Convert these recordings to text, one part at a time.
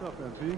What's up, MT?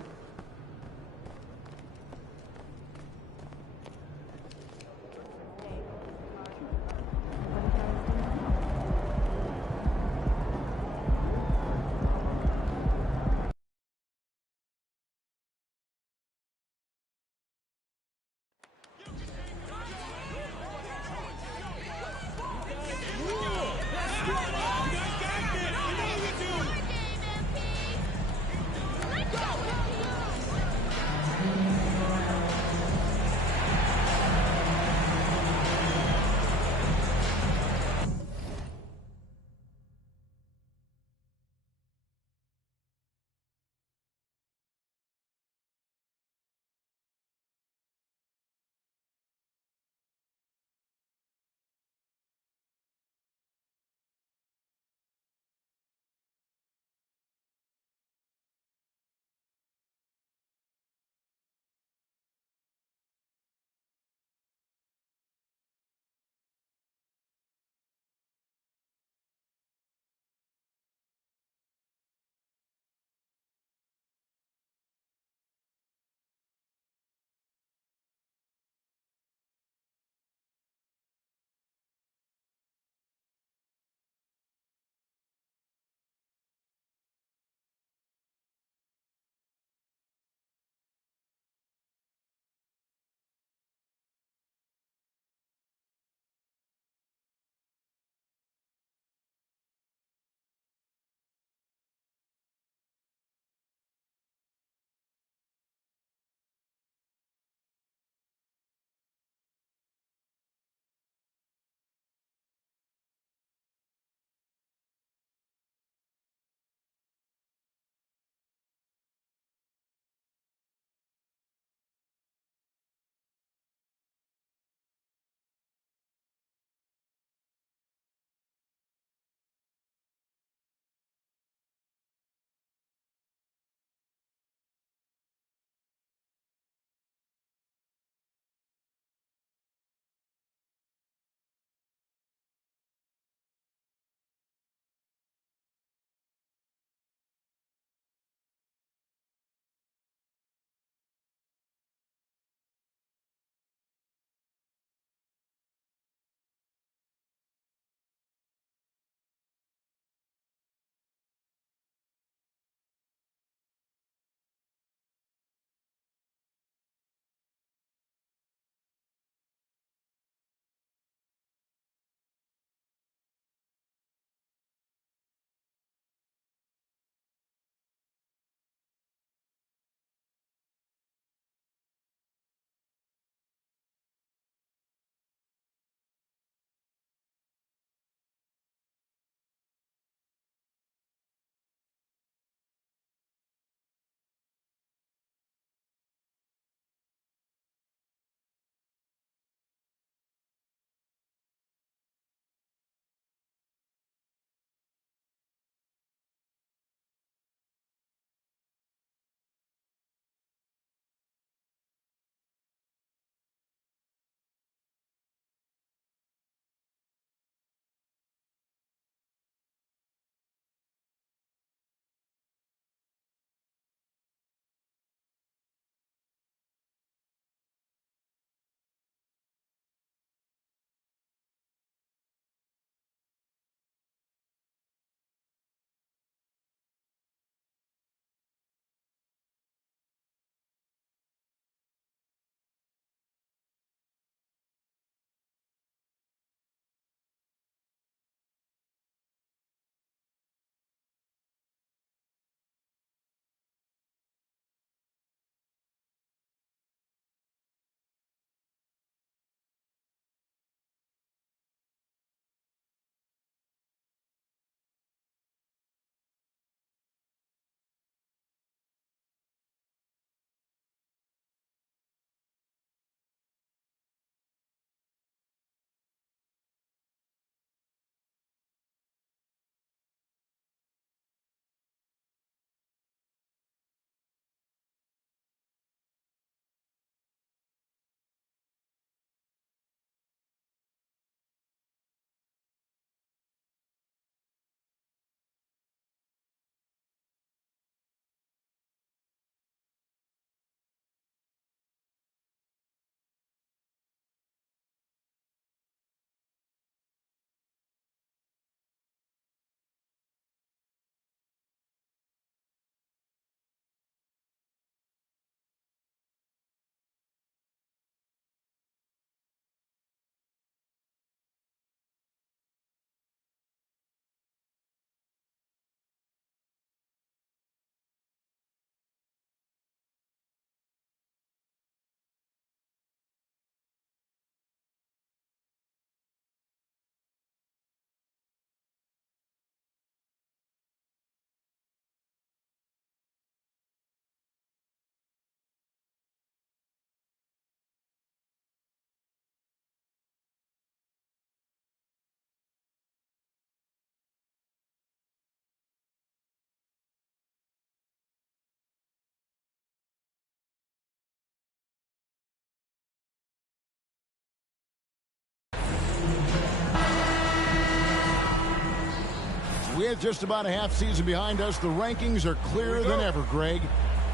With just about a half season behind us, the rankings are clearer than ever, Greg.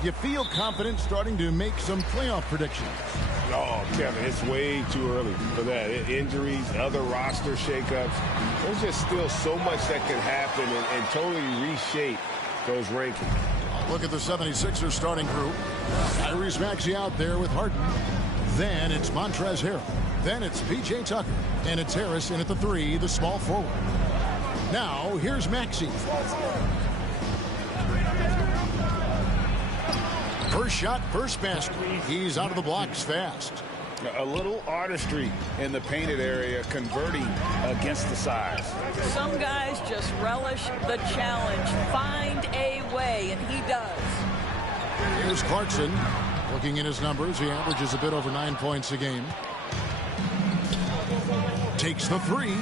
You feel confident starting to make some playoff predictions? Oh, Kevin, it's way too early for that. Injuries, other roster shakeups. There's just still so much that can happen and totally reshape those rankings. Look at the 76ers starting group. Tyrese Maxey out there with Harden. Then it's Montrezl Harrell. Then it's P.J. Tucker. And it's Harris in at the 3, the small forward. Now, here's Maxey. First shot, first basket. He's out of the blocks fast. A little artistry in the painted area, converting against the size. Some guys just relish the challenge. Find a way, and he does. Here's Clarkson. Looking in his numbers, he averages a bit over 9 points a game. Takes the 3.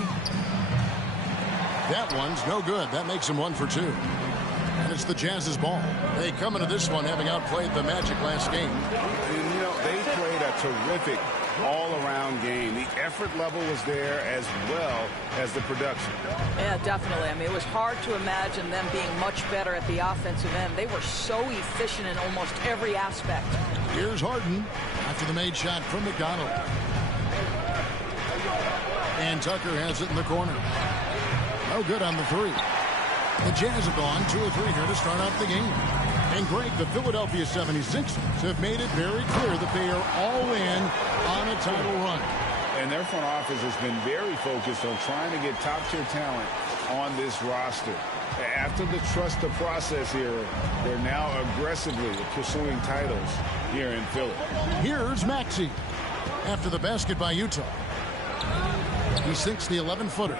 That one's no good. That makes him 1 for 2. And it's the Jazz's ball. They come into this one having outplayed the Magic last game. You know, they played a terrific all-around game. The effort level was there as well as the production. Yeah, definitely. I mean, it was hard to imagine them being much better at the offensive end. They were so efficient in almost every aspect. Here's Harden after the made shot from McDonald. And Tucker has it in the corner. No good on the 3. The Jazz have gone 2 or 3 here to start out the game. And Greg, the Philadelphia 76ers have made it very clear that they are all in on a title run. And their front office has been very focused on trying to get top-tier talent on this roster. After the trust the process here, they're now aggressively pursuing titles here in Philly. Here's Maxey after the basket by Utah. He sinks the 11-footer.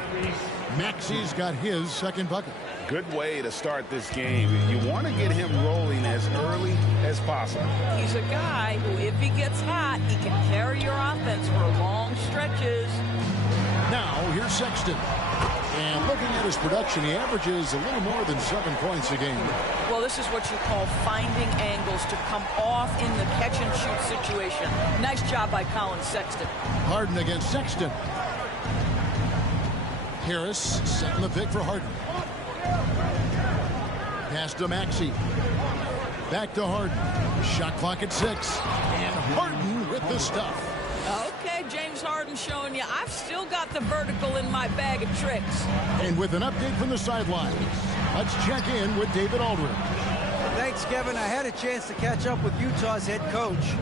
Maxey's got his second bucket. Good way to start this game. You want to get him rolling as early as possible. He's a guy who, if he gets hot, he can carry your offense for long stretches. Now, here's Sexton. And looking at his production, he averages a little more than 7 points a game. Well, this is what you call finding angles to come off in the catch-and-shoot situation. Nice job by Colin Sexton. Harden against Sexton. Harris setting the pick for Harden. Pass to Maxey. Back to Harden. Shot clock at 6. And Harden with the stuff. Okay, James Harden showing you I've still got the vertical in my bag of tricks. And with an update from the sidelines, let's check in with David Aldridge. Thanks, Kevin. I had a chance to catch up with Utah's head coach.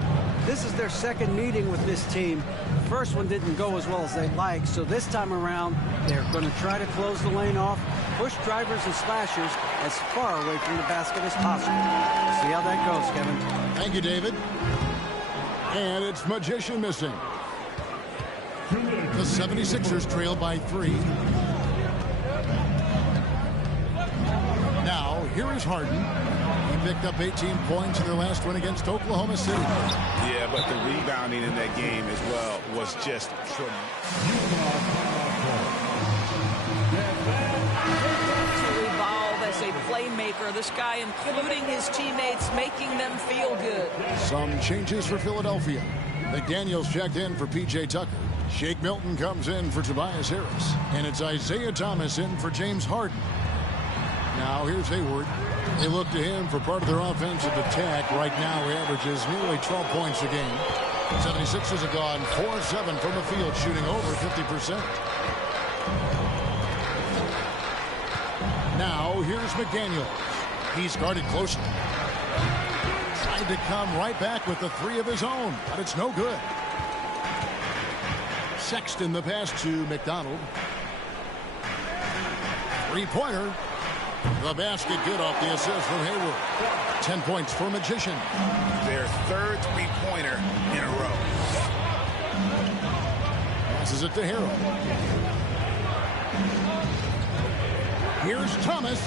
This is their second meeting with this team. The first one didn't go as well as they'd like, so this time around, they're going to try to close the lane off, push drivers and slashers as far away from the basket as possible. We'll see how that goes, Kevin. Thank you, David. And it's Magician missing. The 76ers trail by 3. Now, here is Harden. He picked up 18 points in their last win against Oklahoma City. Yeah, but the rebounding in that game as well was just To evolve as a playmaker, this guy, including his teammates, making them feel good. Some changes for Philadelphia. McDaniels checked in for P.J. Tucker. Shake Milton comes in for Tobias Harris. And it's Isaiah Thomas in for James Harden. Now here's Hayward. They look to him for part of their offensive attack. Right now he averages nearly 12 points a game. 76ers have gone 4-7 from the field, shooting over 50%. Now here's McDaniels. He's guarded closely. Tried to come right back with the 3 of his own, but it's no good. Sexton the pass to McDonald. 3-pointer. The basket good off the assist from Hayward. 10 points for Magician. their third three-pointer in a row. Passes it to Harrell. Here's Thomas.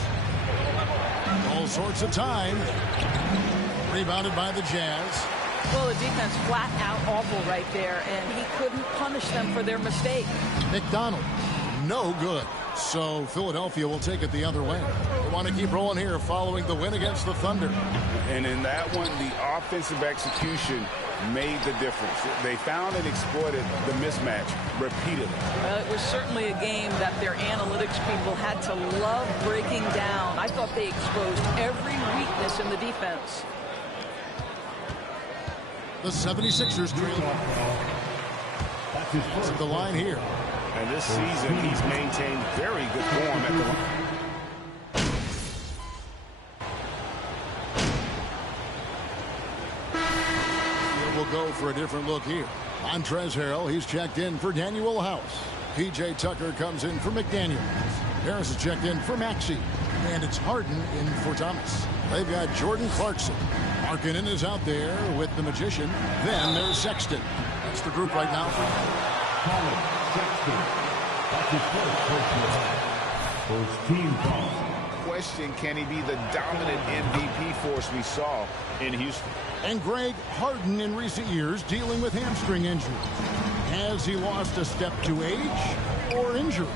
All sorts of time. Rebounded by the Jazz. Well, the defense flat out awful right there, and he couldn't punish them for their mistake. McDonald no good. So Philadelphia will take it the other way. They want to keep rolling here following the win against the Thunder. And in that one, the offensive execution made the difference. They found and exploited the mismatch repeatedly. Well, it was certainly a game that their analytics people had to love breaking down. I thought they exposed every weakness in the defense. The 76ers trail. That's at the line here. And this season, he's maintained very good form at the line. We'll go for a different look here. Montrezl Harrell, he's checked in for Daniel House. P.J. Tucker comes in for McDaniel. Harris is checked in for Maxey. And it's Harden in for Thomas. They've got Jordan Clarkson. Markkanen is out there with the Magician. Then there's Sexton. That's the group right now. First team foul. Question, can he be the dominant MVP force we saw in Houston? And Greg, Harden in recent years dealing with hamstring injury. Has he lost a step to age or injury?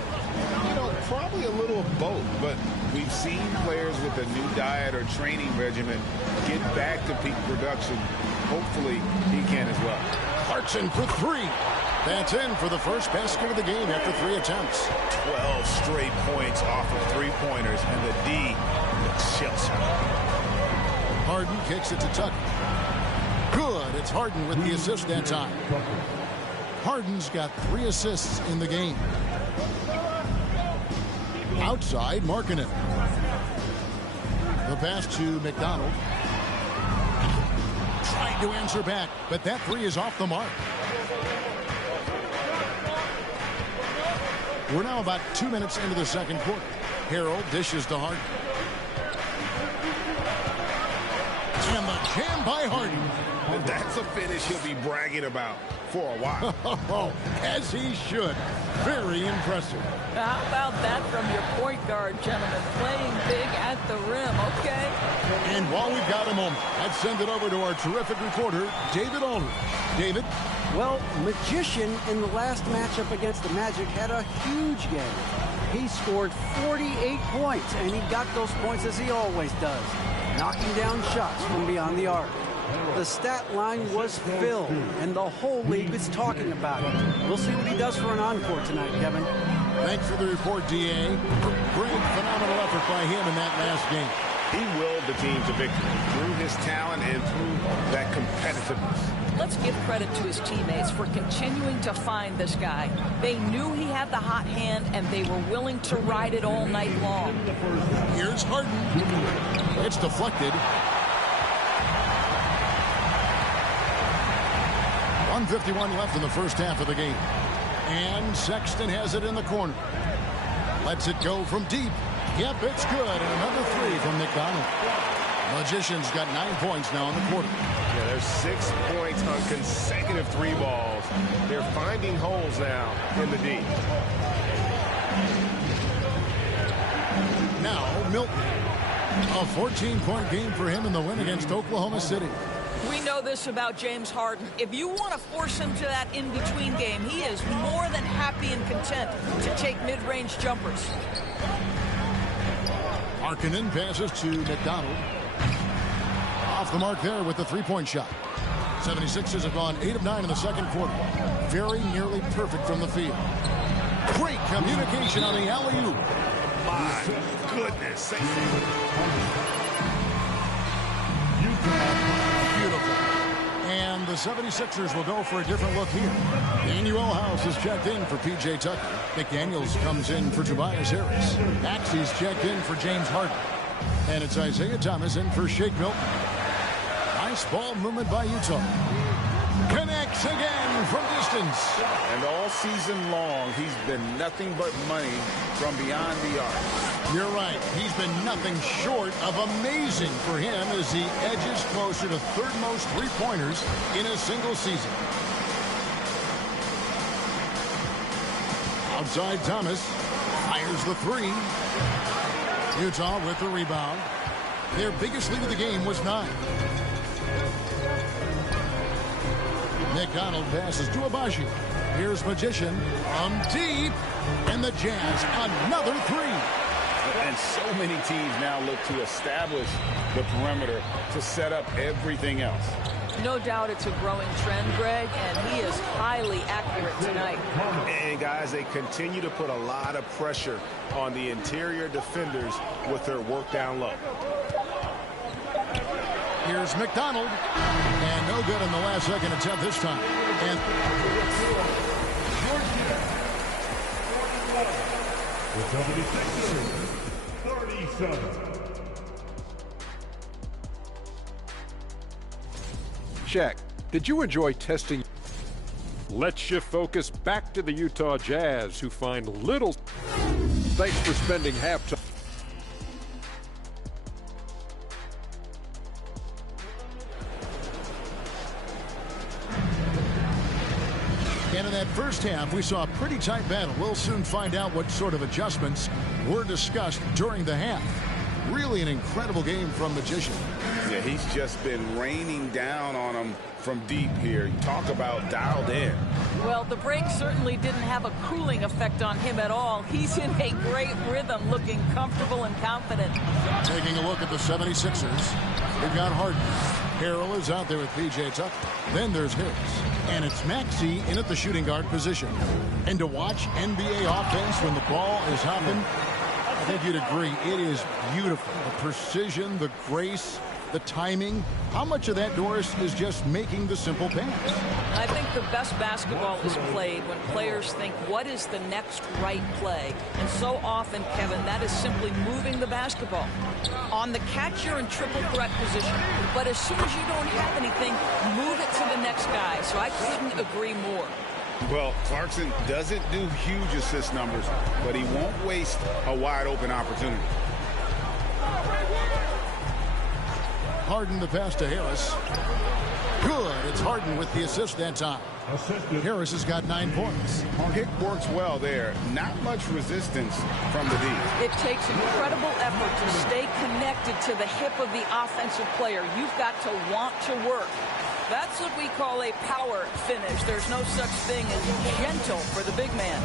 You know, probably a little of both, but we've seen players with a new diet or training regimen get back to peak production. Hopefully, he can as well. Clarkson for three. That's in for the first basket of the game after 3 attempts. 12 straight points off of three-pointers, and the D looks shell-shocked. Harden kicks it to Tucker. Good. It's Harden with the assist that time. Harden's got 3 assists in the game. Outside, Markkanen. The pass to McDonald. Trying to answer back, but that 3 is off the mark. We're now about 2 minutes into the second quarter. Harrell dishes to Harden. And the jam by Harden. And that's a finish he'll be bragging about for a while. As he should. Very impressive. How about that from your point guard, gentlemen? Playing big at the rim, okay? And while we've got a moment, let's send it over to our terrific reporter, David Aldridge. David? Well, Magician in the last matchup against the Magic had a huge game. He scored 48 points, and he got those points as he always does, knocking down shots from beyond the arc. The stat line was filled, and the whole league is talking about it. We'll see what he does for an encore tonight, Kevin. Thanks for the report, D.A. Great, phenomenal effort by him in that last game. He willed the team to victory through his talent and through that competitiveness. Let's give credit to his teammates for continuing to find this guy. They knew he had the hot hand, and they were willing to ride it all night long. Here's Harden. It's deflected. 1:51 left in the first half of the game. And Sexton has it in the corner. Lets it go from deep. Yep, it's good. And another 3 from McDonald. Magician's got 9 points now in the quarter. Yeah, there's 6 points on consecutive 3 balls. They're finding holes now in the D. Now, Milton. A 14-point game for him in the win against Oklahoma City. We know this about James Harden. If you want to force him to that in-between game, he is more than happy and content to take mid-range jumpers. Markkanen passes to McDonald. Off the mark there with the 3-point shot. 76ers have gone 8 of 9 in the second quarter. Very nearly perfect from the field. Great communication on the alley-oop. My goodness. Beautiful. And the 76ers will go for a different look here. Daniel House is checked in for P.J. Tucker. McDaniels comes in for Tobias Harris. Maxey's checked in for James Harden. And it's Isaiah Thomas in for Shake Milton. Nice ball movement by Utah. Connects again from distance. And all season long, he's been nothing but money from beyond the arc. You're right. He's been nothing short of amazing for him as he edges closer to third most three-pointers in a single season. Outside Thomas fires the 3. Utah with the rebound. Their biggest lead of the game was 9. McDonald passes to Abaji. Here's Magician from deep. And the Jazz, another three. And so many teams now look to establish the perimeter to set up everything else. No doubt it's a growing trend, Greg, and he is highly accurate tonight. And guys, they continue to put a lot of pressure on the interior defenders with their work down low. Here's McDonald. And no good in the last second attempt this time. And the 76ers, 37. Shaq, did you enjoy testing? Let's shift focus back to the Utah Jazz, who find little. Thanks for spending halftime. And in that first half, we saw a pretty tight battle. We'll soon find out what sort of adjustments were discussed during the half. Really an incredible game from Magician. Yeah, he's just been raining down on them from deep here. Talk about dialed in. Well, the break certainly didn't have a cooling effect on him at all. He's in a great rhythm, looking comfortable and confident. Taking a look at the 76ers, we've got Harden. Harrell is out there with P.J. Tucker. Then there's Harris. And it's Maxey in at the shooting guard position. And to watch NBA offense when the ball is hopping, I think you'd agree, it is beautiful. The precision, the grace, the timing. How much of that, Doris, is just making the simple pass? I think the best basketball is played when players think, what is the next right play? And so often, Kevin, that is simply moving the basketball. On the catch, you're in triple threat position. But as soon as you don't have anything, move it to the next guy. So I couldn't agree more. Well, Clarkson doesn't do huge assist numbers, but he won't waste a wide open opportunity. Harden the pass to Harris. Good. It's Harden with the assist that time. Harris has got 9 points. Hick works well there. Not much resistance from the D. It takes incredible effort to stay connected to the hip of the offensive player. You've got to want to work. That's what we call a power finish. There's no such thing as gentle for the big man.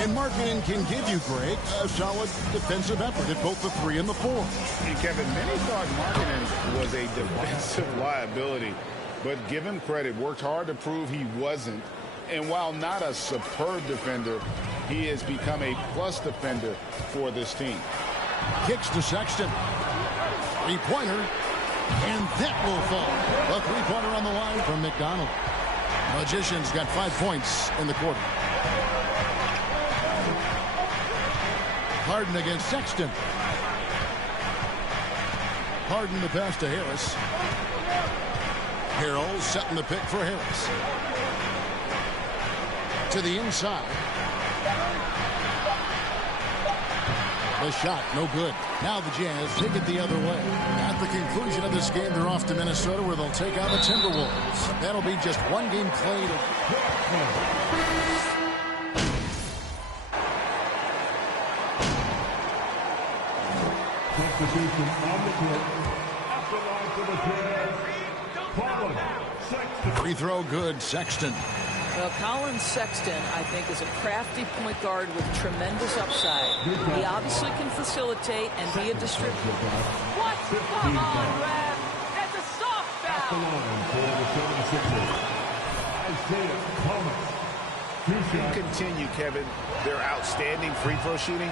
And Markkanen can give you, Greg, a solid defensive effort at both the 3 and the 4. And Kevin, many thought Markkanen was a defensive liability, but give him credit, worked hard to prove he wasn't. And while not a superb defender, he has become a plus defender for this team. Kicks to Sexton. 3-pointer. And that will fall. A 3-pointer on the line from McDonald. Magician's got 5 points in the quarter. Harden against Sexton. Harden the pass to Harris. Harrell setting the pick for Harris. To the inside. The shot, no good. Now the Jazz take it the other way. At the conclusion of this game, they're off to Minnesota, where they'll take on the Timberwolves. That'll be just one game played. Substitution on the court. At the line for the Jazz, Free throw good, Sexton. Well, Colin Sexton, I think, is a crafty point guard with tremendous upside. He obviously can facilitate and be a distributor. What? Come on, Brad. That's a soft foul. If you continue, Kevin, their outstanding free throw shooting,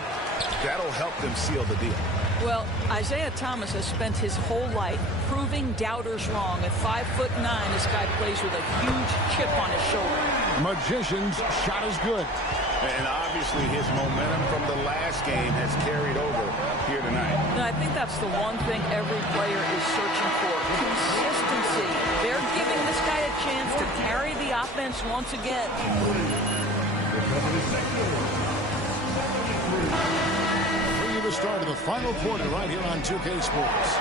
that'll help them seal the deal. Well, Isaiah Thomas has spent his whole life proving doubters wrong. At 5'9", this guy plays with a huge chip on his shoulder. Magician's shot is good. And obviously his momentum from the last game has carried over here tonight. And I think that's the one thing every player is searching for. Consistency. They're giving this guy a chance to carry the offense once again. The start of the final quarter right here on 2K Sports.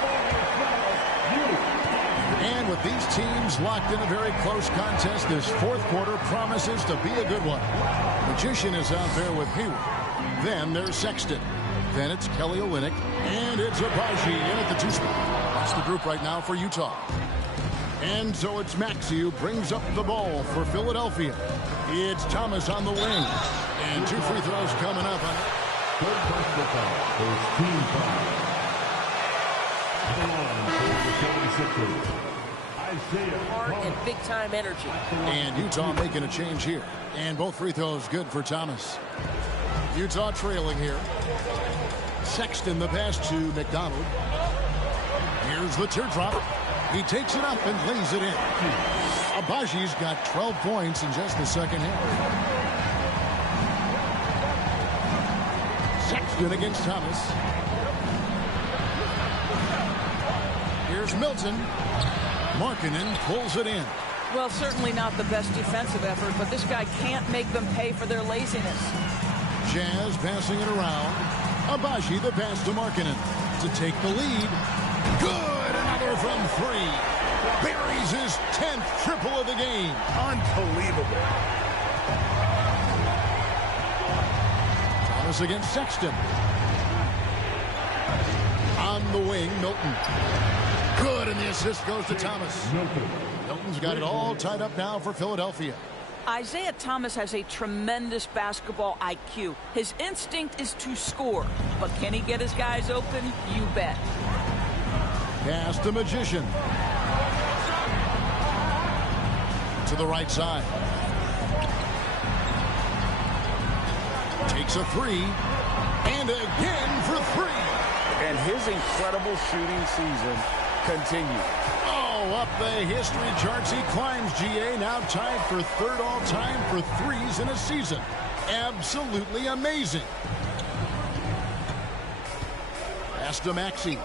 And with these teams locked in a very close contest, this fourth quarter promises to be a good one. Magician is out there with Hayward. Then there's Sexton. Then it's Kelly Olynyk. And it's Abaji in at the 2 spot. That's the group right now for Utah. And so it's Maxey who brings up the ball for Philadelphia. It's Thomas on the wing. And 2 free throws coming up. Third personal foul. There's team foul. Hard and big-time energy. And Utah making a change here. And both free throws good for Thomas. Utah trailing here. Sexton the pass to McDonald. Here's the teardrop. He takes it up and lays it in. Abaji's got 12 points in just the second half. Sexton against Thomas. Here's Milton. Markkanen pulls it in. Well, certainly not the best defensive effort, but this guy can't make them pay for their laziness. Jazz passing it around. Abaji the pass to Markkanen to take the lead. Good, another from 3. Buries his 10th triple of the game. Unbelievable. Thomas against Sexton. On the wing, Milton. Good, and the assist goes to Thomas. Milton's got it all tied up now for Philadelphia. Isaiah Thomas has a tremendous basketball IQ. His instinct is to score, but can he get his guys open? You bet. Pass to Magician. To the right side. Takes a 3. And again for 3. And his incredible shooting season continues. Oh, up the history charts he climbs, GA. Now tied for 3rd all-time for 3s in a season. Absolutely amazing. Pass to Maxey.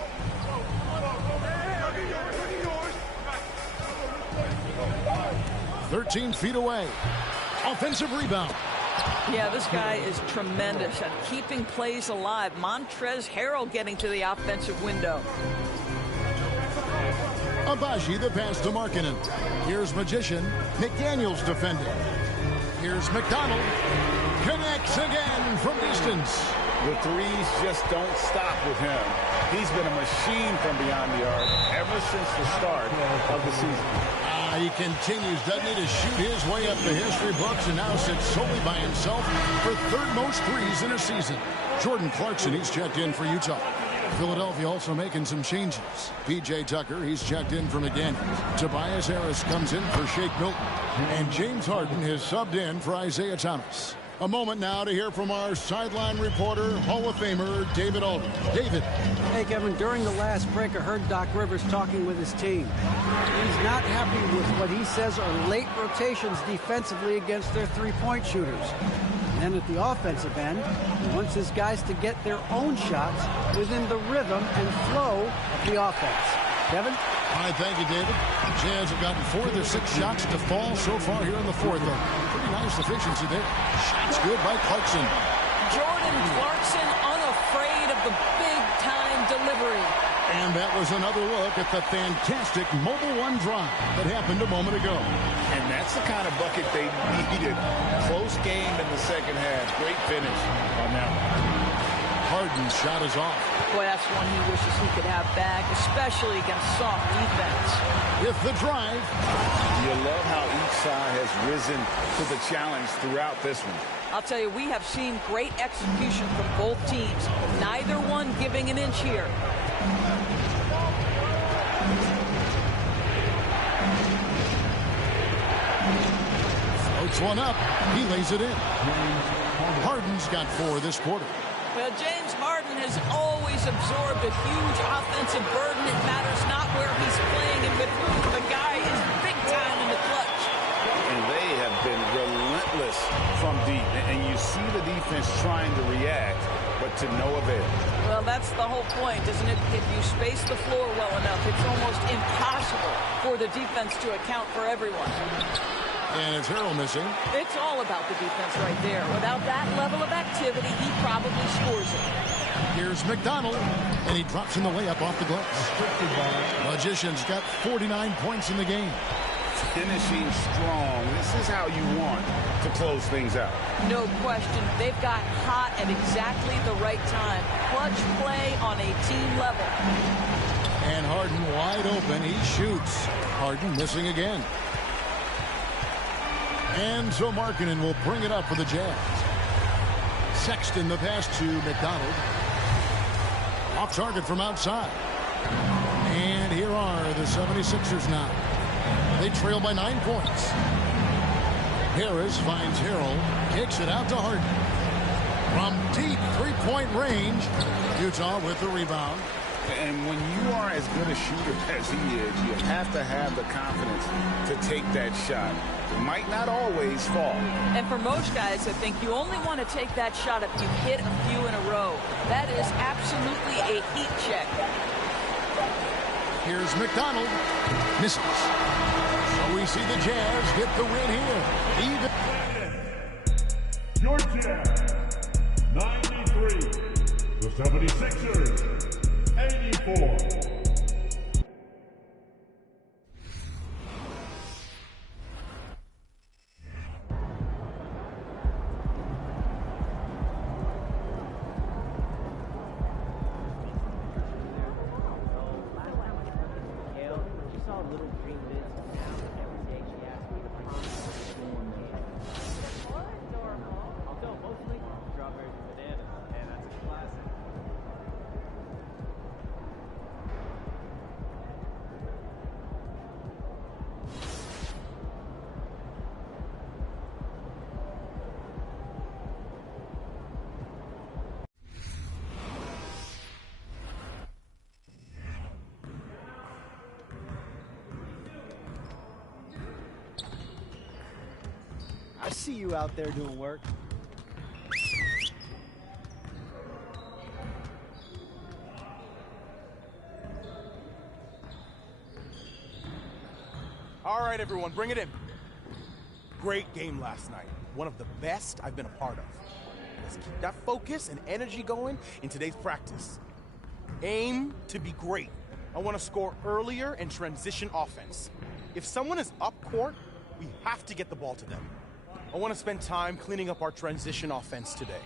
"13 feet away." Offensive rebound. Yeah, this guy is tremendous at keeping plays alive. Montrezl Harrell getting to the offensive window. Abaji the pass to Markkanen. Here's Magician. McDaniels defending. Here's McDonald. Connects again from distance. The threes just don't stop with him. He's been a machine from beyond the arc ever since the start of the season. He continues, doesn't he, to shoot his way up the history books and now sits solely by himself for 3rd most 3s in a season. Jordan Clarkson, he's checked in for Utah. Philadelphia also making some changes. P.J. Tucker, he's checked in for McDaniels. Tobias Harris comes in for Shake Milton. And James Harden has subbed in for Isaiah Thomas. A moment now to hear from our sideline reporter, Hall of Famer David Aldridge. David. Hey, Kevin, during the last break, I heard Doc Rivers talking with his team. He's not happy with what he says are late rotations defensively against their three-point shooters. And then at the offensive end, he wants his guys to get their own shots within the rhythm and flow of the offense. Kevin? All right, thank you, David. Jazz have gotten 4 of their 6 shots to fall so far here in the 4th. Pretty nice efficiency there. Shots good by Clarkson. Jordan Clarkson unafraid of the big-time delivery. And that was another look at the fantastic Mobile One drive that happened a moment ago. And that's the kind of bucket they needed. Close game in the second half. Great finish on that one. Harden's shot is off. Boy, that's one he wishes he could have back, especially against soft defense. With the drive. You love how each side has risen to the challenge throughout this one. I'll tell you, we have seen great execution from both teams. Neither one giving an inch here. Floats one up. He lays it in. Harden's got 4 this quarter. Well, James Harden has always absorbed a huge offensive burden. It matters not where he's playing and with whom. The guy is big time in the clutch. And they have been relentless from deep. And you see the defense trying to react, but to no avail. Well, that's the whole point, isn't it? If you space the floor well enough, it's almost impossible for the defense to account for everyone. And it's Harrell missing. It's all about the defense right there. Without that level of activity, he probably scores it. Here's McDonald, and he drops in the layup off the glass. Magician's got 49 points in the game. Finishing strong. This is how you want to close things out. No question. They've got hot at exactly the right time. Clutch play on a team level. And Harden wide open. He shoots. Harden missing again. And so Markkanen will bring it up for the Jazz. Sexton the pass to McDonald. Off target from outside. And here are the 76ers now. They trail by 9 points. Harris finds Harrell. Kicks it out to Harden. From deep three-point range. Utah with the rebound. And when you are as good a shooter as he is, you have to have the confidence to take that shot. It might not always fall. And for most guys, I think you only want to take that shot if you hit a few in a row. That is absolutely a heat check. Here's McDonald. Misses. So we see the Jazz get the win here. Even. Your Jazz, 93. The 76ers, 84. I see you out there doing work. All right, everyone, bring it in. Great game last night. One of the best I've been a part of. Let's keep that focus and energy going in today's practice. Aim to be great. I want to score earlier and transition offense. If someone is up court, we have to get the ball to them. I want to spend time cleaning up our transition offense today.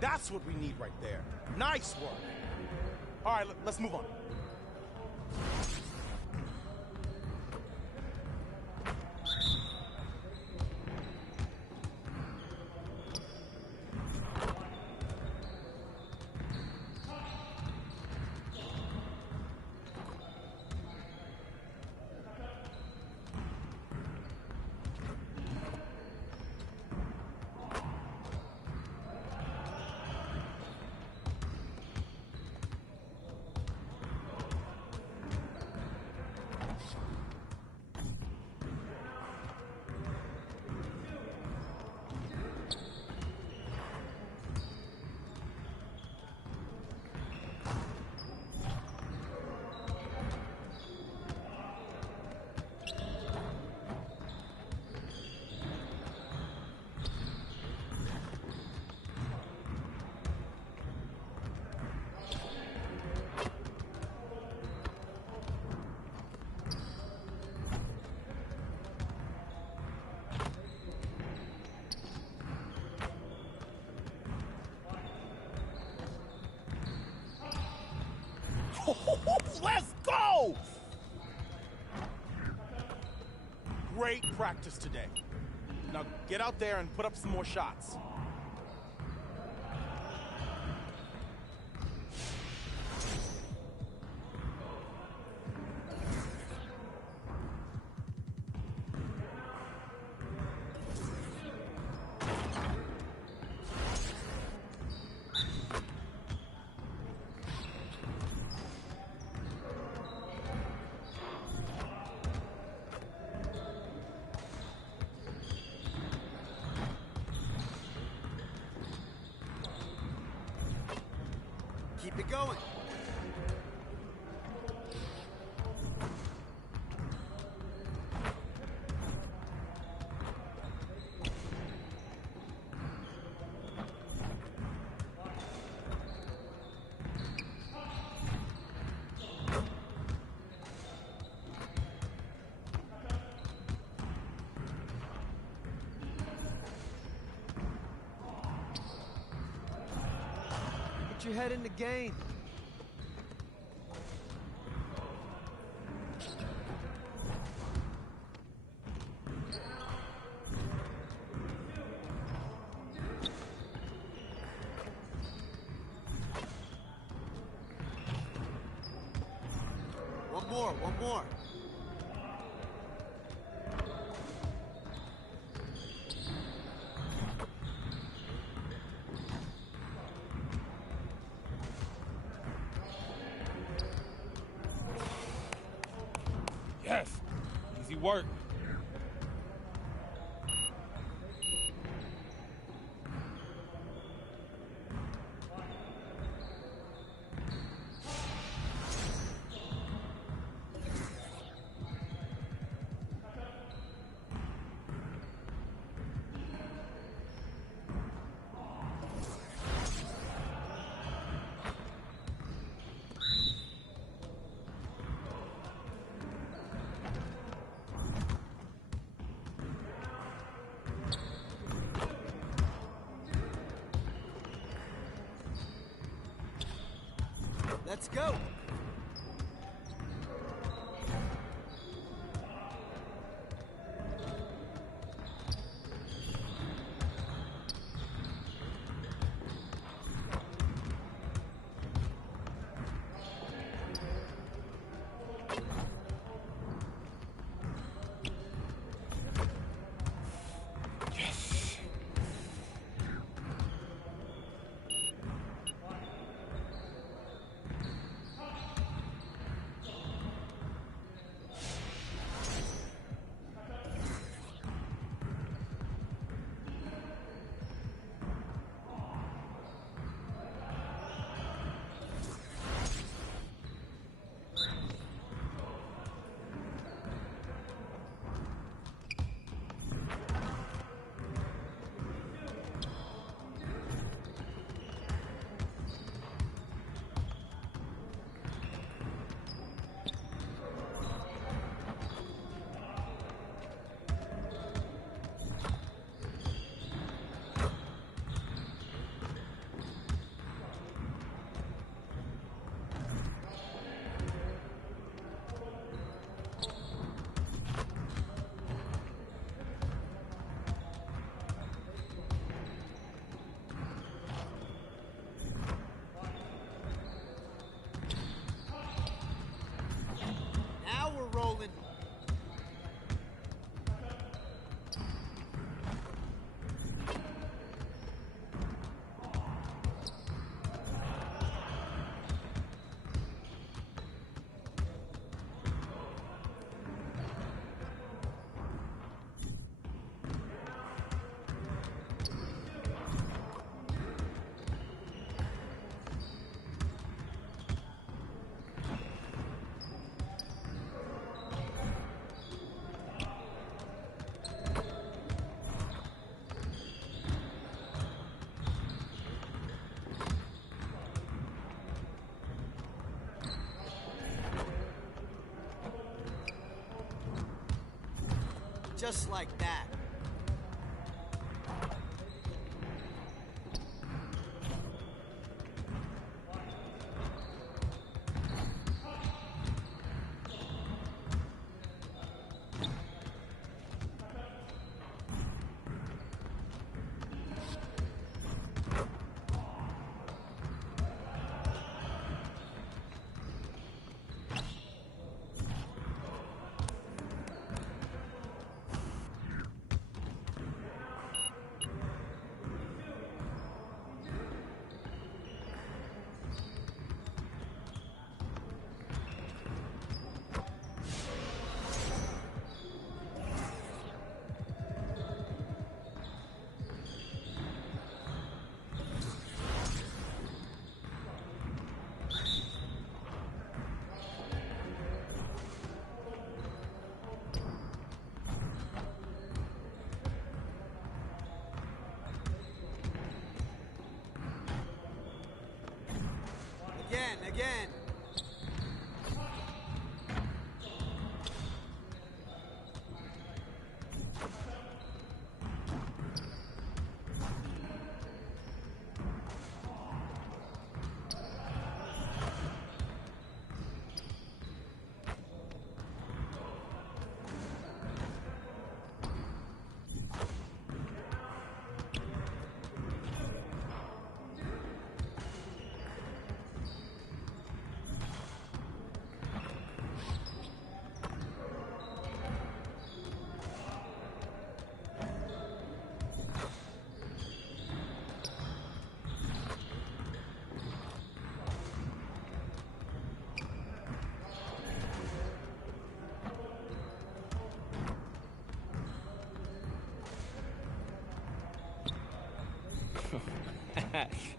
That's what we need right there. Nice work. All right, let's move on. Let's go! Great practice today. Now get out there and put up some more shots. Keep it going. Put your head in the game. One more. Yes, easy work. Let's go. Now we're rolling. Just like that.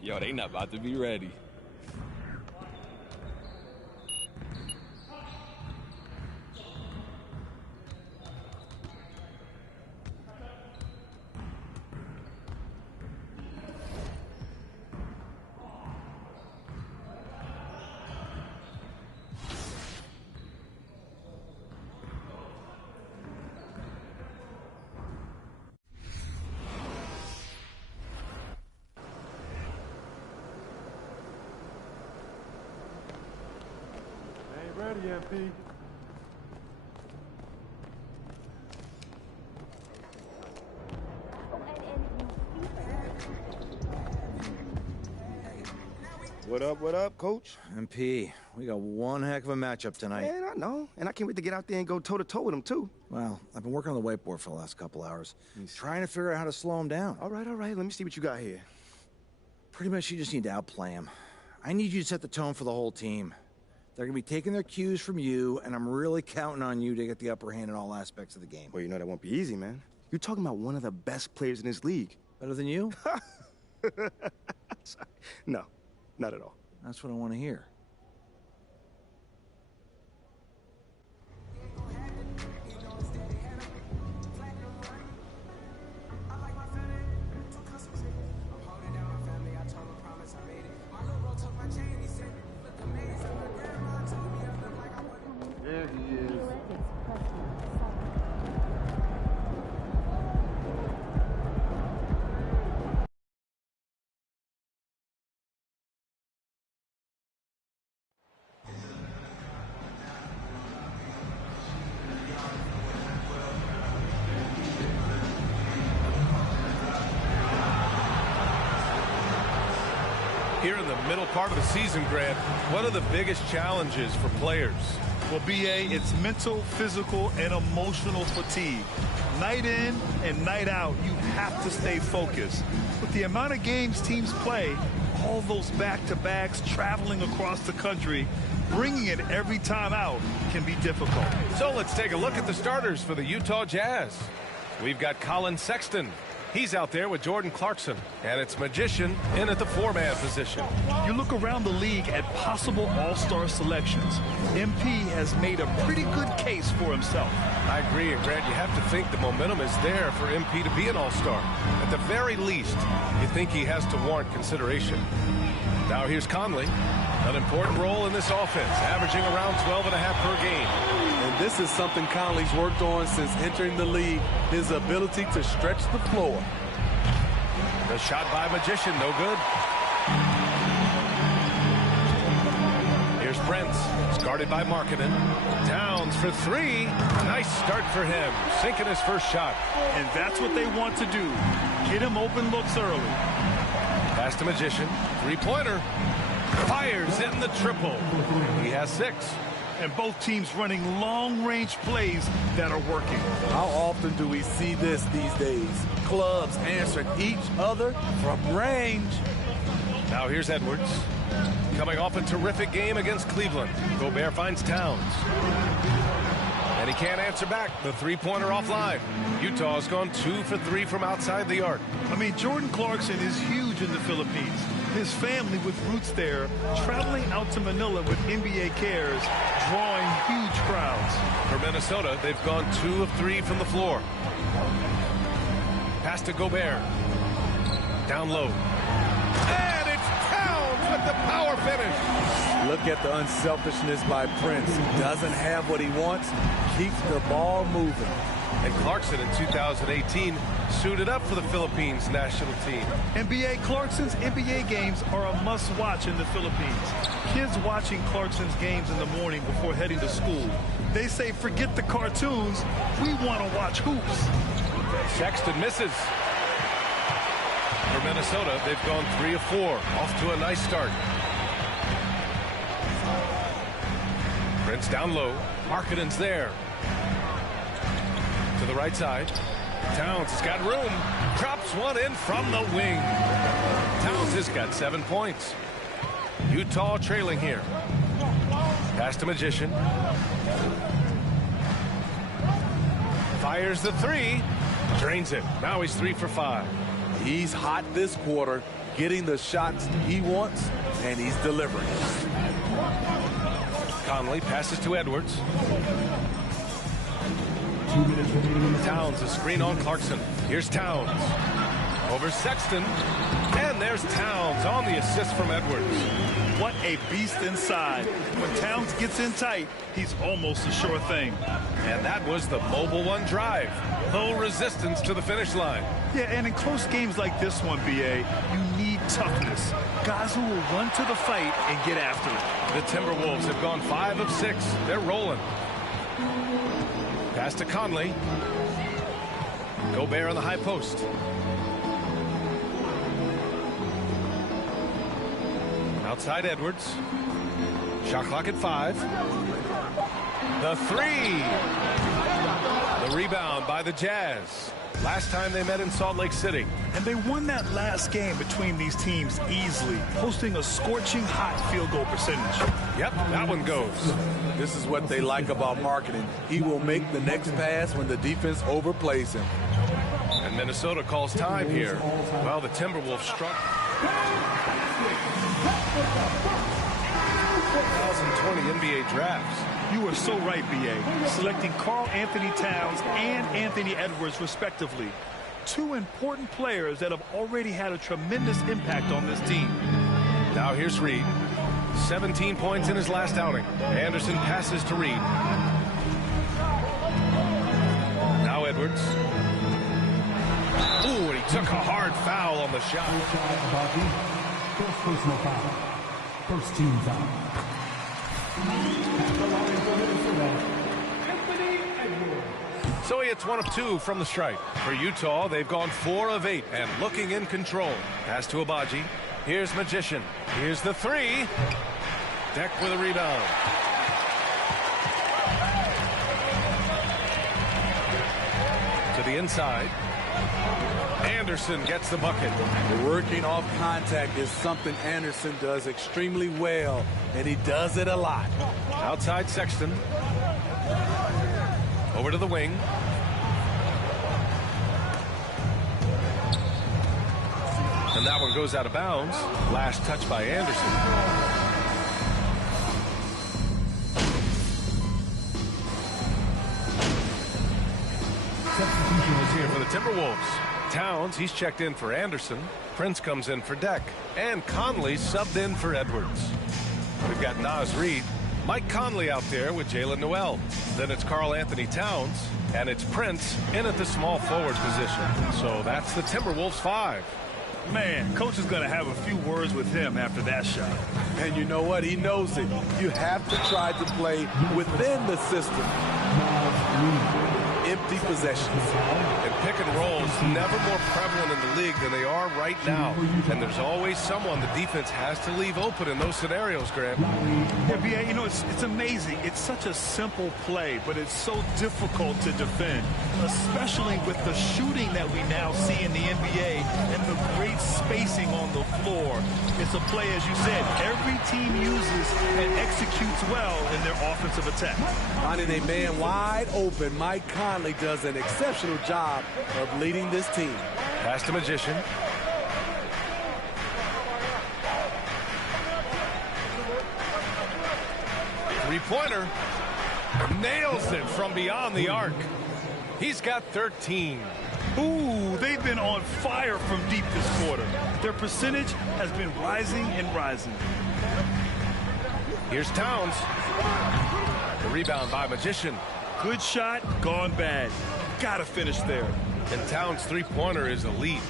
Yo, they not about to be ready. Ready, MP. What up, Coach? MP, we got one heck of a matchup tonight. Man, I know. And I can't wait to get out there and go toe-to-toe with him, too. Well, I've been working on the whiteboard for the last couple hours, trying to figure out how to slow him down. All right. Let me see what you got here. Pretty much you just need to outplay him. I need you to set the tone for the whole team. They're going to be taking their cues from you, and I'm really counting on you to get the upper hand in all aspects of the game. Well, you know that won't be easy, man. You're talking about one of the best players in this league. Better than you? Sorry. No, not at all. That's what I want to hear. There he is. Here in the middle part of the season, Grant, what are the biggest challenges for players? Well, BA, it's mental, physical, and emotional fatigue. Night in and night out, you have to stay focused. With the amount of games teams play, all those back-to-backs, traveling across the country, bringing it every time out can be difficult. So let's take a look at the starters for the Utah Jazz. We've got Colin Sexton. He's out there with Jordan Clarkson, and it's Magician in at the four-man position. You look around the league at possible all-star selections. MP has made a pretty good case for himself. I agree, and Grant, you have to think the momentum is there for MP to be an all-star. At the very least, you think he has to warrant consideration. Now here's Conley, an important role in this offense, averaging around 12.5 per game. And this is something Conley's worked on since entering the league, his ability to stretch the floor. The shot by Magician, no good. Here's Prince, it's guarded by Markkanen. Towns for three. Nice start for him, sinking his first shot. And that's what they want to do. Get him open looks early. Pass to Magician, three-pointer. Fires in the triple. He has 6. And both teams running long-range plays that are working. How often do we see this these days? Clubs answering each other from range. Now here's Edwards. Coming off a terrific game against Cleveland. Gobert finds Towns. And he can't answer back. The three-pointer offline. Utah's gone 2 for 3 from outside the arc. I mean, Jordan Clarkson is huge in the Philippines. His family with roots there, traveling out to Manila with NBA Cares, drawing huge crowds. For Minnesota, they've gone 2 of 3 from the floor. Pass to Gobert. Down low. And it's Towns with the power finish. Look at the unselfishness by Prince. He doesn't have what he wants, keeps the ball moving. And Clarkson in 2018 suited up for the Philippines national team. NBA Clarkson's NBA games are a must-watch in the Philippines. Kids watching Clarkson's games in the morning before heading to school, they say forget the cartoons, we want to watch hoops. Sexton misses. For Minnesota, they've gone 3 of 4, off to a nice start. Prince down low. Markkanen's there. To the right side. Towns has got room. Drops one in from the wing. Towns has got 7 points. Utah trailing here. Pass to Magician. Fires the 3. Drains it. Now he's 3 for 5. He's hot this quarter, getting the shots he wants, and he's delivering. Conley passes to Edwards. 2 minutes remaining in the Towns, a screen on Clarkson. Here's Towns. Over Sexton. And there's Towns on the assist from Edwards. What a beast inside. When Towns gets in tight, he's almost a sure thing. And that was the Mobile One drive. Low resistance to the finish line. Yeah, and in close games like this one, BA, you need toughness. Guys who will run to the fight and get after it. The Timberwolves have gone 5 of 6. They're rolling. Pass to Conley. Gobert on the high post. Outside Edwards. Shot clock at 5. The 3. The rebound by the Jazz. Last time they met in Salt Lake City. And they won that last game between these teams easily, posting a scorching hot field goal percentage. Yep, that one goes. This is what they like about marketing. He will make the next pass when the defense overplays him. And Minnesota calls time here. Well, the Timberwolves struck. 2020 NBA drafts. You are so right, B.A. Selecting Karl Anthony Towns and Anthony Edwards, respectively. 2 important players that have already had a tremendous impact on this team. Now here's Reed. 17 points in his last outing. Anderson passes to Reed. Now Edwards. Ooh, and he took a hard foul on the shot. First personal foul. First team foul. So he hits 1 of 2 from the stripe. For Utah, they've gone 4 of 8 and looking in control. Pass to Abaji. Here's Magician. Here's the 3. Deck with a rebound. To the inside. Anderson gets the bucket. Working off contact is something Anderson does extremely well, and he does it a lot. Outside Sexton. Over to the wing. And that one goes out of bounds. Last touch by Anderson. Substitution is here for the Timberwolves. Towns, he's checked in for Anderson. Prince comes in for Deck. And Conley subbed in for Edwards. We've got Naz Reid. Mike Conley out there with Jalen Noel. Then it's Karl Anthony Towns. And it's Prince in at the small forward position. So that's the Timberwolves 5. Man, coach is going to have a few words with him after that shot. And you know what? He knows it. You have to try to play within the system. Empty possessions. And pick and rolls never more prevalent in the league than they are right now. And there's always someone the defense has to leave open in those scenarios, Graham. Yeah, B.A., you know, it's amazing. It's such a simple play, but it's so difficult to defend, especially with the shooting that we now see in the NBA and the great spacing on the floor. It's a play, as you said, every team uses and executes well in their offensive attack. Finding a man wide open, Mike Conley does an exceptional job of leading this team. Pass to Magician. Three-pointer. Nails it from beyond the arc. He's got 13. Ooh, they've been on fire from deep this quarter. Their percentage has been rising and rising. Here's Towns. The rebound by Magician. Good shot, gone bad. Gotta finish there. And Towns' three-pointer is elite.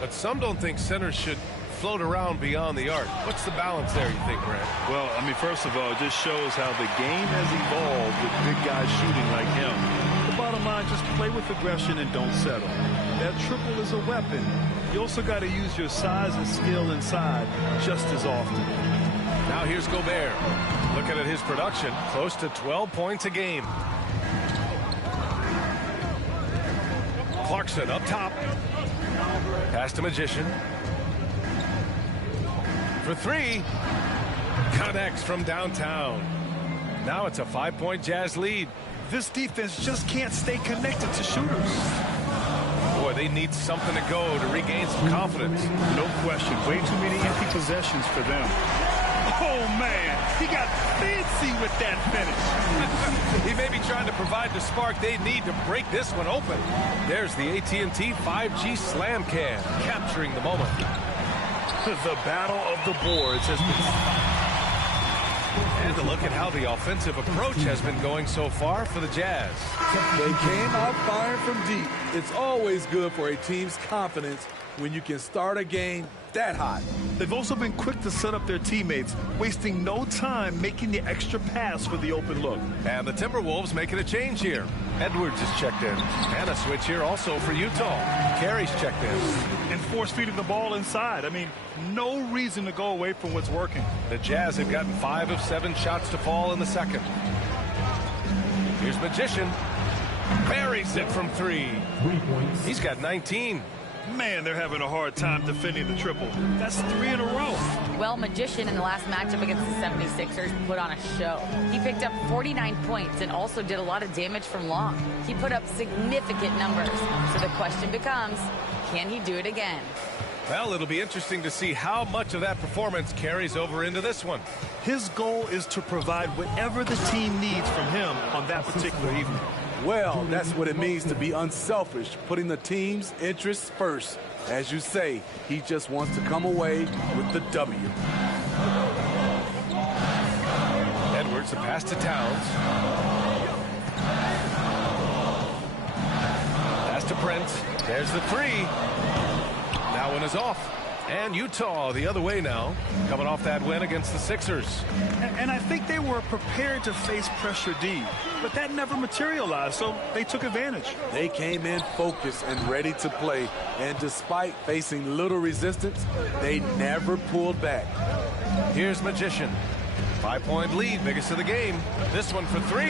But some don't think centers should float around beyond the arc. What's the balance there, you think, Grant? Well, I mean, first of all, it just shows how the game has evolved with big guys shooting like him. The bottom line, just play with aggression and don't settle. That triple is a weapon. You also got to use your size and skill inside just as often. Now here's Gobert. Looking at his production, close to 12 points a game. Clarkson up top. Pass to Magician. For three. Connects from downtown. Now it's a 5-point Jazz lead. This defense just can't stay connected to shooters. Boy, they need something to go to regain some confidence. No question. Way too many empty possessions for them. Oh, man. He got fancy with that finish. He may be trying to provide the spark they need to break this one open. There's the AT&T 5G Slam Can, capturing the moment. The battle of the boards has been... And to look at how the offensive approach has been going so far for the Jazz. They came out firing from deep. It's always good for a team's confidence when you can start a game that hot. They've also been quick to set up their teammates, wasting no time making the extra pass for the open look. And the Timberwolves making a change here. Edwards is checked in. And a switch here also for Utah. Carey's checked in. And force feeding the ball inside. I mean, no reason to go away from what's working. The Jazz have gotten 5 of 7 shots to fall in the second. Here's Magician. Buries it from 3. He's got 19. Man, they're having a hard time defending the triple. That's 3 in a row. Well, Magician in the last matchup against the 76ers put on a show. He picked up 49 points and also did a lot of damage from long. He put up significant numbers. So the question becomes, can he do it again? Well, it'll be interesting to see how much of that performance carries over into this one. His goal is to provide whatever the team needs from him on that particular evening. Well, that's what it means to be unselfish, putting the team's interests first. As you say, he just wants to come away with the W. Edwards, the pass to Towns. Pass to Prince. There's the 3. That one is off. And Utah the other way now, coming off that win against the Sixers. And I think they were prepared to face pressure D, but that never materialized, so they took advantage. They came in focused and ready to play, and despite facing little resistance, they never pulled back. Here's Magician. 5-point lead, biggest of the game. This one for 3.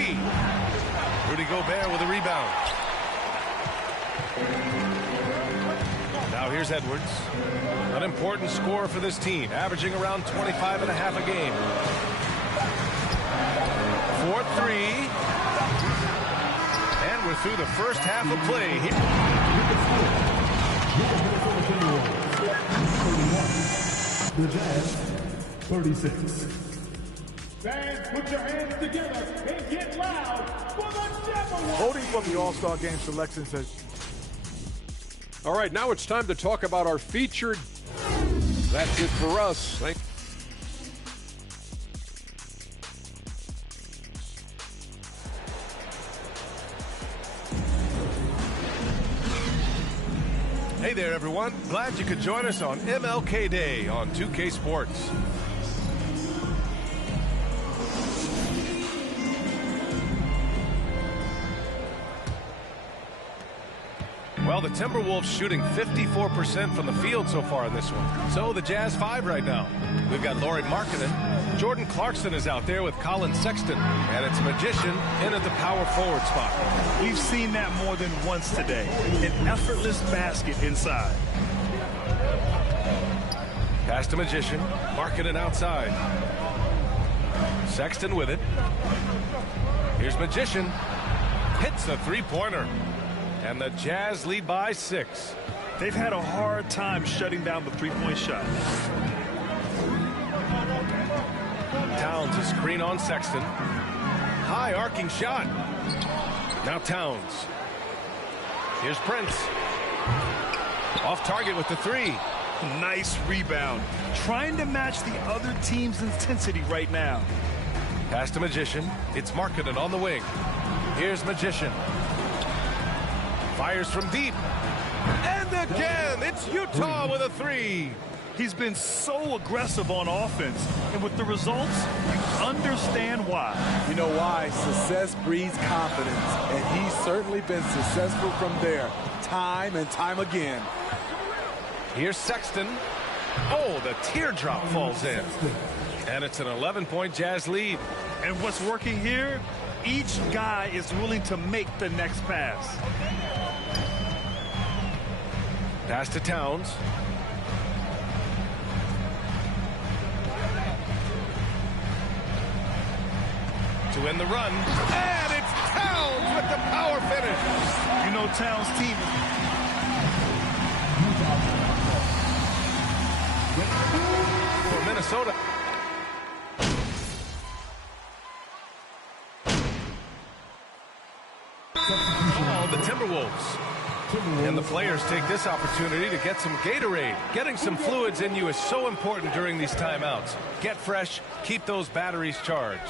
Rudy Gobert with a rebound. Now here's Edwards. An important scorer for this team, averaging around 25 and a half a game. 4-3. And we're through the first half of play. The Jazz, 36. Fans, put your hands together and get loud for the Timberwolves. Voting from the All-Star Game selection says. All right, now it's time to talk about our featured. That's it for us. Hey there, everyone. Glad you could join us on MLK Day on 2K Sports. Well, the Timberwolves shooting 54% from the field so far in this one. So the Jazz 5 right now. We've got Lauri Markkanen. Jordan Clarkson is out there with Colin Sexton. And it's Magician in at the power forward spot. We've seen that more than once today. An effortless basket inside. Pass to Magician. Markkanen outside. Sexton with it. Here's Magician. Hits the three-pointer. And the Jazz lead by 6. They've had a hard time shutting down the three-point shot. Towns is screen on Sexton. High arcing shot. Now Towns. Here's Prince. Off target with the 3. Nice rebound. Trying to match the other team's intensity right now. Pass to Magician. It's Markkanen on the wing. Here's Magician. Fires from deep. And again, it's Utah with a 3. He's been so aggressive on offense. And with the results, you understand why. You know why? Success breeds confidence. And he's certainly been successful from there, time and time again. Here's Sexton. Oh, the teardrop falls in. And it's an 11-point Jazz lead. And what's working here? Each guy is willing to make the next pass. Pass to Towns. To end the run. And it's Towns with the power finish. You know Towns' team For Minnesota. The Timberwolves. And the players take this opportunity to get some Gatorade. Getting some fluids in you is so important during these timeouts. Get fresh, keep those batteries charged.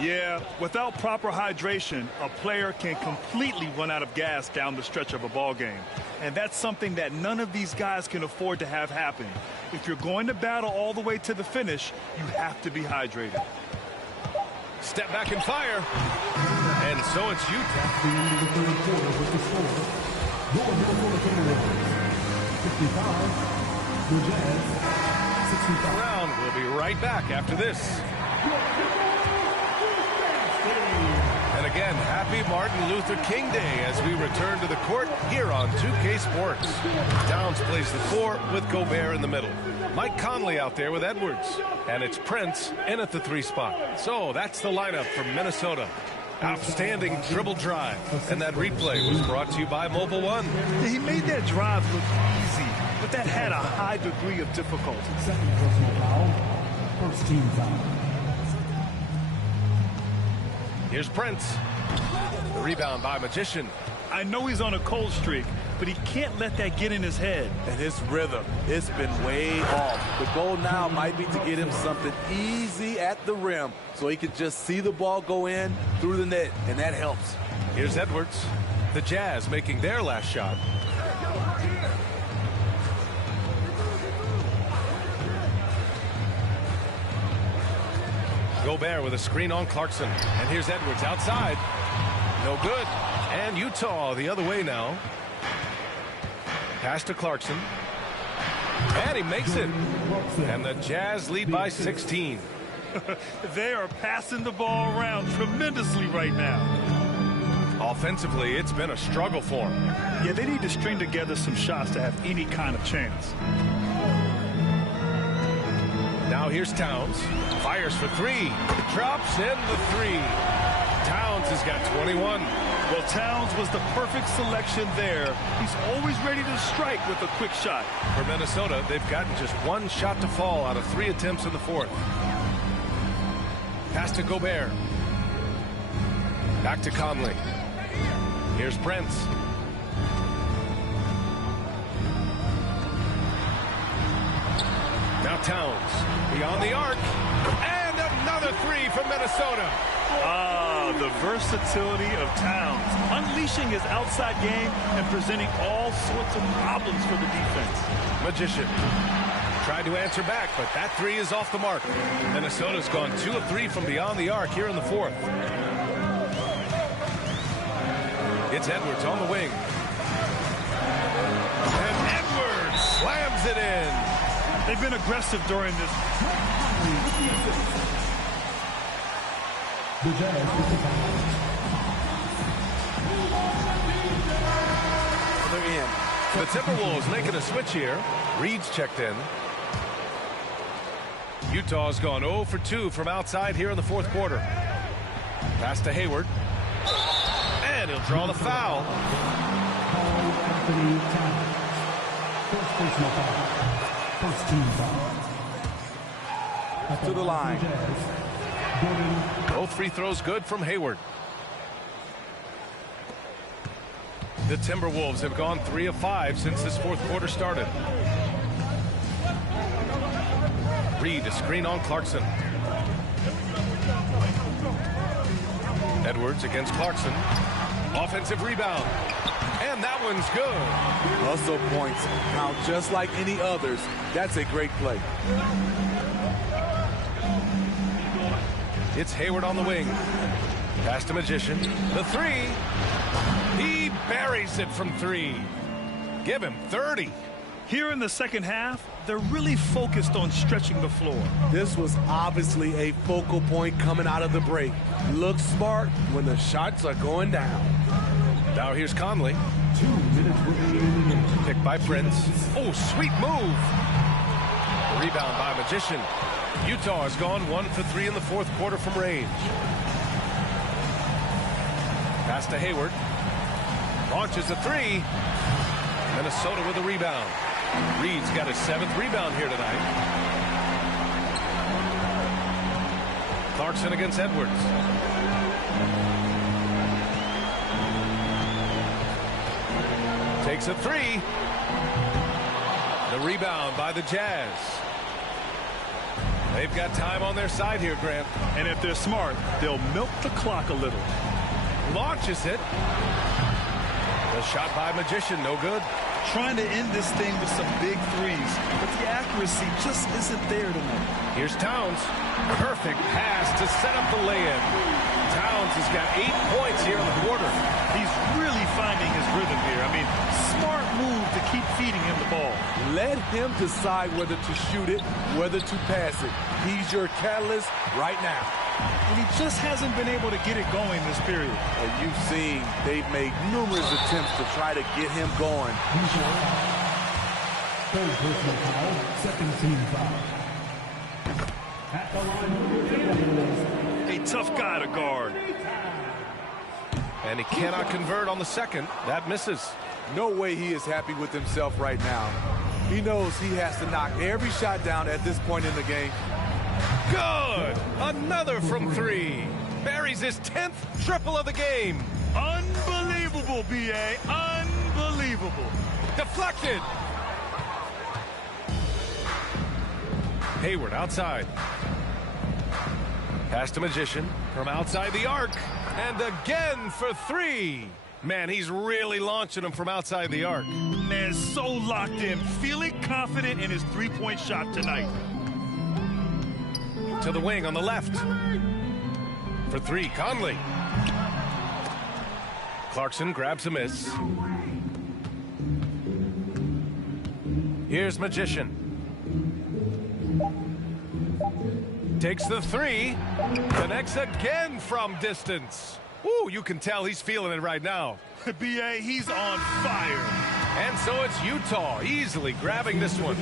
Yeah, without proper hydration, a player can completely run out of gas down the stretch of a ball game. And that's something that none of these guys can afford to have happen. If you're going to battle all the way to the finish, you have to be hydrated. Step back and fire. And so it's Utah. Your Minnesota Timberwolves, 55, the Jazz, 65. Round. We'll be right back after this. And again, happy Martin Luther King Day as we return to the court here on 2K Sports. Downs plays the 4 with Gobert in the middle. Mike Conley out there with Edwards. And it's Prince in at the 3 spot. So that's the lineup from Minnesota. Outstanding dribble drive. And that replay was brought to you by Mobile One. He made that drive look easy, but that had a high degree of difficulty. Second personal foul, first team foul. Here's Prince. The rebound by Magician. I know he's on a cold streak, but he can't let that get in his head. And his rhythm, it's been way off. The goal now might be to get him something easy at the rim so he can just see the ball go in through the net, and that helps. Here's Edwards. The Jazz making their last shot. Gobert with a screen on Clarkson. And here's Edwards outside. No good. And Utah the other way now. Pass to Clarkson. And he makes it. And the Jazz lead by 16. They are passing the ball around tremendously right now. Offensively, it's been a struggle for them. Yeah, they need to string together some shots to have any kind of chance. Now here's Towns. Fires for 3. Drops in the 3. Towns has got 21. Well, Towns was the perfect selection there. He's always ready to strike with a quick shot. For Minnesota, they've gotten just 1 shot to fall out of 3 attempts in the 4th. Pass to Gobert. Back to Conley. Here's Prince. Now Towns. Beyond the arc. And another 3 from Minnesota. Ah, the versatility of Towns. Unleashing his outside game and presenting all sorts of problems for the defense. Magician. Tried to answer back, but that 3 is off the mark. Minnesota's gone 2 of 3 from beyond the arc here in the 4th. It's Edwards on the wing. And Edwards slams it in. They've been aggressive during this. The Jazz, 55. They're in. The Timberwolves making a switch here. Reed's checked in. Utah's gone 0 for 2 from outside here in the 4th quarter. Pass to Hayward. And he'll draw the foul. Anthony Towns. First personal foul. First team foul. To the line. Both free throws good from Hayward. The Timberwolves have gone 3 of 5 since this 4th quarter started. Reed, a screen on Clarkson. Edwards against Clarkson. Offensive rebound. And that one's good. Hustle points. Now, just like any others, that's a great play. It's Hayward on the wing. Pass to Magician. The 3. He buries it from 3. Give him 30. Here in the second half, they're really focused on stretching the floor. This was obviously a focal point coming out of the break. Look smart when the shots are going down. Now here's Conley. 2 minutes remaining. Picked by Prince. Oh, sweet move. Rebound by Magician. Utah has gone 1 for 3 in the 4th quarter from range. Pass to Hayward. Launches a 3. Minnesota with a rebound. Reed's got his 7th rebound here tonight. Clarkson against Edwards. Takes a 3. The rebound by the Jazz. They've got time on their side here, Grant. And if they're smart, they'll milk the clock a little. Launches it. The shot by Magician, no good. Trying to end this thing with some big threes, but the accuracy just isn't there tonight. Here's Towns. Perfect pass to set up the lay-in. Towns has got 8 points here in the quarter. He's really finding his rhythm here. I mean, smart move to keep feeding him the ball. Let him decide whether to shoot it, whether to pass it. He's your catalyst right now. And he just hasn't been able to get it going this period. And you've seen they've made numerous attempts to try to get him going. Third personal foul, second team foul. At the line, a tough guy to guard. And he cannot convert on the second. That misses. No way he is happy with himself right now. He knows he has to knock every shot down at this point in the game. Good! Another from 3. Buries his 10th triple of the game. Unbelievable, B.A. Unbelievable. Deflected. Hayward outside. Pass to Magician from outside the arc. And again for 3. Man, he's really launching him from outside the arc. Man, so locked in, feeling confident in his three-point shot tonight. To the wing on the left. For 3, Conley. Clarkson grabs a miss. Here's Magician. Takes the 3. Connects again from distance. Ooh, you can tell he's feeling it right now. B.A., he's on fire. And so it's Utah easily grabbing this one.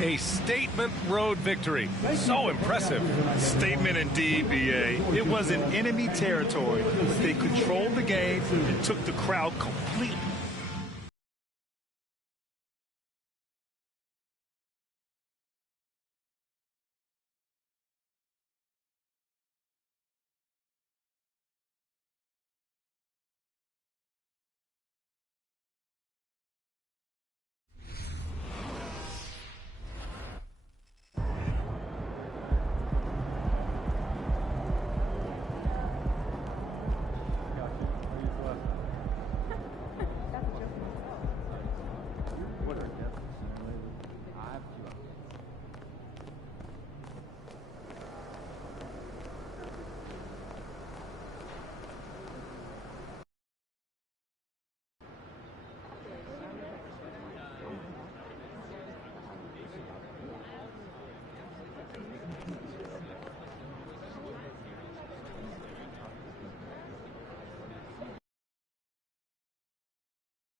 A statement road victory. So impressive. Statement indeed, B.A. It was in enemy territory, but they controlled the game and took the crowd completely